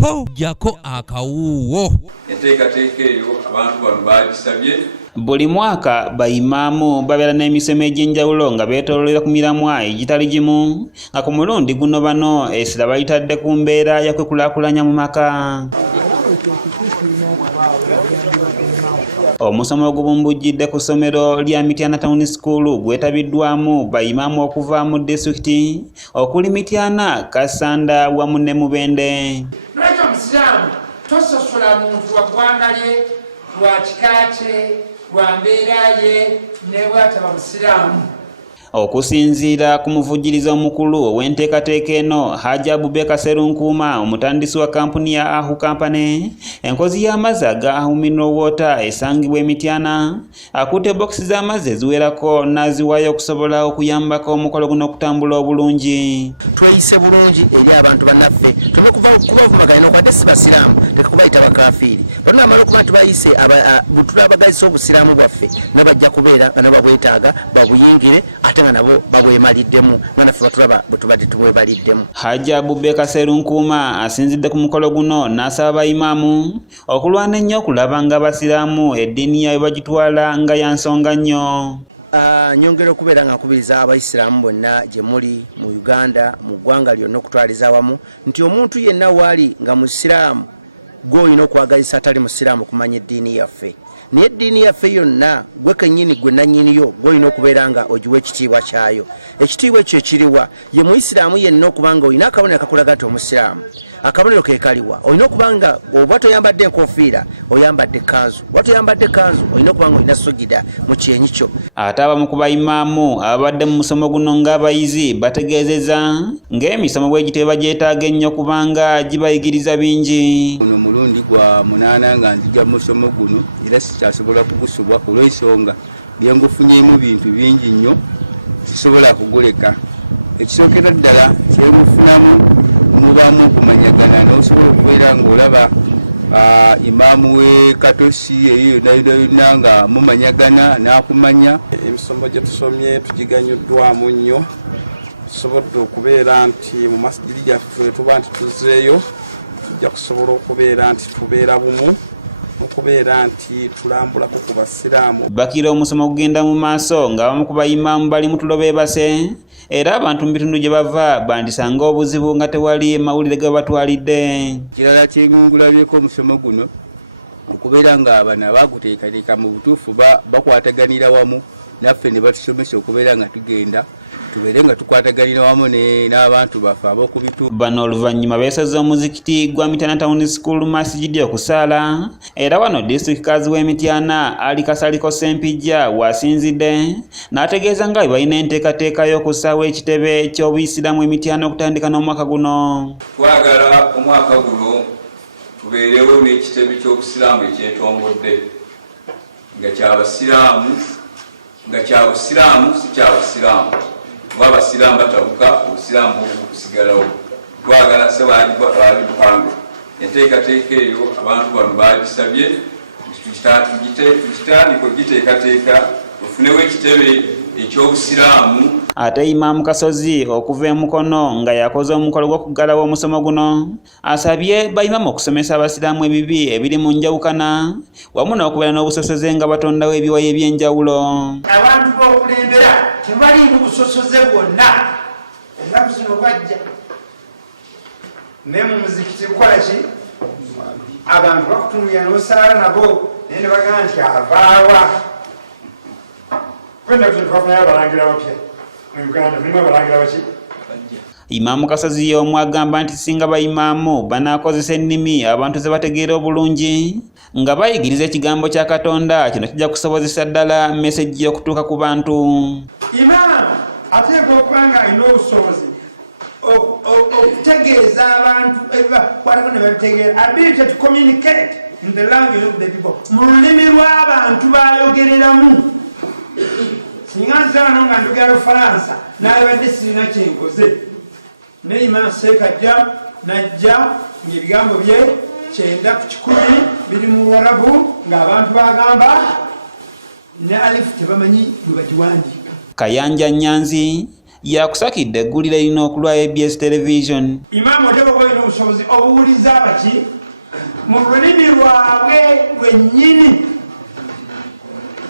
po jako akawuwo. Enteekateeka eyo abantu bano bagisabye. Buli mwaka bayimaamu babeera n'emisomo egy'enjawulo nga beetooloolera ku miramwa egitali gimu nga ku mulundi guno bano essira bayitadde ku mbeera y'okwekulaakulanya mu maka. Omusomo ogubumbujjidde ku ssomero lya Mityana Town School gwetabiddwamu bayimaamu okuva mu disitulikiti okuli Mityana, Kasanda wamu ne Mubende. Lwaki omusiraamu tososola muntu wa ggwanga lye, lwa kika kye, lwa mbeera ye ne bw'ataba musiraamu? Okusinziira ku muvujjiriza omukulu ow'enteekateeka eno Hajji Abubakar Serunkuuma, omutandisi wa kampuni ya Ahu Company, enkozi y'amazzi aga Ahu Mineral Water esangibwa e Mityana akutte bokisi z'amazzi eziwerako n'aziwaayo okusobola okuyambako omukolo guno okutambula obulungi. Tweyise bulungi eri abantu bannaffe, tume kubavumaganya n'okwadde si basiraamu tekubayita bakafiiri. Bonna amala okuba tubayise tulabagazisa obusiraamu bwaffe ne bajja kubeera nga ne babwetaaga babuyingire ate nga nabo babwemaliddemu nga naffe batulaba bwe tubadde tumwebaliddemu. Hajji Abubakar Serunkuuma asinzidde ku mukolo guno n'asaba bayimaamu okulwana ennyo okulaba nga abasiraamu eddiini yaabwe bagitwala nga ya nsonga nnyo. Nyongera okubeera nga nkubiriza abayisiraamu bonna gye muli mu Uganda, mu ggwanga lyonna okutwaliza awamu nti omuntu yenna waali nga musiraamu gw'olina okwagaliza atali musiraamu kumanya eddiini yaffe. Naye eddiini yaffe yonna gwe kennyini gwe nannyini yo gw'olina okubeera nga ogiwa ekitiibwa kyayo. Ekitiibwa ekyo ekiriwa ye Muisiraamu yenna okuba nga olina akabonero akakulaga nti omusiraamu. Akabonero ke kaliwa olina okuba nga oba toyambadde enkofiira oyambadde kanzu, oba toyambadde kanzu olina okuba nga olina sogida mu kyenyi kyo. Ate abamu ku bayimaamu abadde mu musomo guno ng'abayizi bategeezezza ng'emisomo bw'egiteba gyetaaga ennyo kubanga gibayigiriza bingi. Guno mulundi gwa 8 nga nzija mu musomo guno era sikyasobola kugusubwa olw'ensonga bye ngufunyeemu bintu bingi nnyo sisobola kuguleka. Ekisookera ddala kye ngufunamu mubaamu okumanyagana n'osobola okubeera ng'olaba imaamu we Katosi eyo yonna nga mumanyagana n'akumanya. Emisomo gye tusomye tugiganyuddwamu nnyo, tusobodde okubeera nti mu masigiri gyaffe tuba nti tuzzeeyo tujja kusobola okubeera nti tubeera bumu okubeera nti tulambulako ku basiraamu. Bakira omusomo gugenda mu maaso ng'abamu ku bayimaamu bali mu tulo beebase era abantu mu bitundu gye bava bandisanga obuzibu nga tewali mawulire ge batwalidde. Kirala kyengulabyeko omusomo guno okubeera nga bano abaguteekateeka mu butuufu bakwataganira wamu naffe ne batusomesa okubeera nga tugenda tubeere nga tukwataganira wamu n'abantu baffe ab'okubitundu. Bano oluvannyuma beesaze omuzikiti gwa Mityana Town School Masjidi okusaala era wano disitulikikazi w'e Mityana Ali Kasaliko Sempijja wasinzidde n'ategeeza nga bwe balina enteekateeka y'okussaawo ekitebe ky'obuyisiraamu e Mityana okutandika n'omwaka guno. Twagala omwaka guno tubeerewo n'ekitebe ky'obusiraamu ekyetombodde nga ky'abasiraamu nga kyabusiraamu si kyabusiraamu kuba abasiraamu batabuka obusiraamu bukusigalawo. Twagala se bagipange enteekateeka eyo abantu bano bagisabye tugitandika ogiteekateeka tufunewo ekitebe eky'obusiraamu. Ate Imaamu Kasozi okuva e Mukono nga yakoze omukolo gw'okuggalawo omusomo guno asabye bayimaamu okusomesa abasiraamu ebibi ebiri mu njawukana wamu n'okubeera n'obusosoze nga batondawo ebiwayi eby'enjawulo. Abantu b'okulembera tebaliimu busosoze bwonna. Ennaku zino bwajja ne mu muzikiti bukola ki? Abantu bakutunulira n'osaala nabo naye ne bagamba nti avaawa. Kwenda kuzino twafunayo abalangira bapya mu Uganda, mulimu abalangira baki? Imaamu Kasozi y'omu agamba nti singa bayimaamu banaakozesa ennimi abantu ze bategeera obulungi nga bayigiriza ekigambo kya Katonda, kino kijja kusobozesa ddala mesejji okutuuka ku bantu. Imaamu ateekwa okuba nga alina obusobozi okutegeeza abantu ebibakwatako ne babitegeera, ability to communicate in the language of the people, mu lulimi lw'abantu bayogereramu. Singa nzano nga njogera Lufalansa nabadde sirina kyenkoze naye Imam Seeka najja ng'ebigambo bye 9 ku 10 biri mu Buwarabu ng'abantu bagamba ne alifu tebamanyi bwe bagiwandiika. Kayanja Nyanzi yakusakidde eggulire lino okulwa ABS Television. Imaamu oteekwa okuba olina obusobozi obuwuliza abaki mu lulimi lwabwe lwennyini